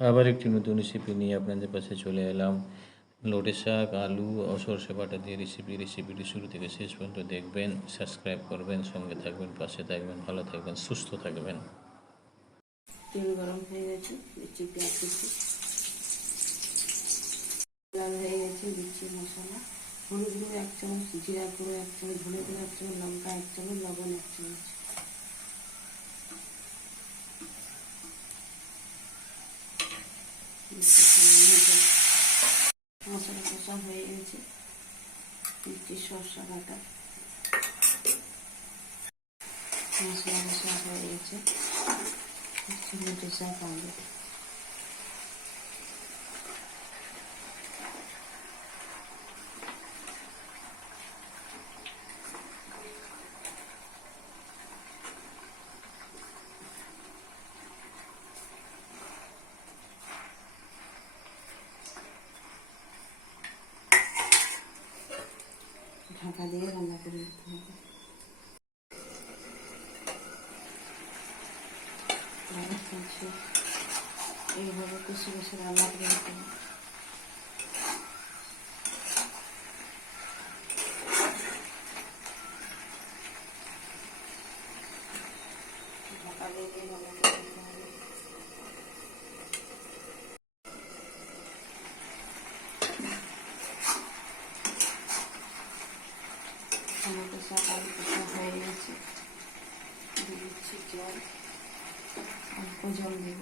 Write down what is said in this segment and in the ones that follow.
আবার একটি নতুন রেসিপি নিয়ে আপনাদের কাছে চলে এলাম। লোটে শাক, আলু ও সর্ষে বাটা দিয়ে রেসিপি রেসিপিটি শুরু থেকে শেষ পর্যন্ত দেখবেন সাবস্ক্রাইব করবেন, সঙ্গে থাকবেন, পাশে থাকবেন, ভালো থাকবেন, সুস্থ থাকবেন। তেল গরম হয়ে গেছে, দিচ্ছি পেঁয়াজ কুচি। লাল হয়ে গেছে, দিচ্ছি মশলা। হলুদ গুঁড়ো এক চামচ, জিরা গুঁড়ো এক চামচ, ধনে গুঁড়ো এক চামচ, লঙ্কা এক চামচ, লবণ এক চামচ দিচ্ছি সামান্য জল। মশলা কষা হয়ে গেছে দিচ্ছি শসা বাটা মশলা কষা হয়ে গেছে দিচ্ছি লোটে ঢাকা দিয়ে রান্না করে নিতে হবে। এইভাবে কষে কষে রান্না করে নিতে হবে দিয়ে রান্না করে নিতে হবে টমেটো শাক আলু হয়ে গেছে। দিচ্ছি জল অল্প জল দেব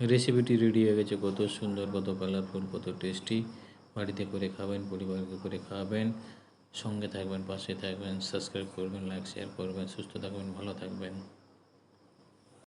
রেসিপিটি রেডি হয়ে গেছে কত সুন্দর, কত কালারফুল কত টেস্টি বাড়িতে করে খাবেন, পরিবারকে করে খাবেন। সঙ্গে থাকবেন পাশে থাকবেন সাবস্ক্রাইব করবেন লাইক শেয়ার করবেন সুস্থ থাকবেন ভালো থাকবেন।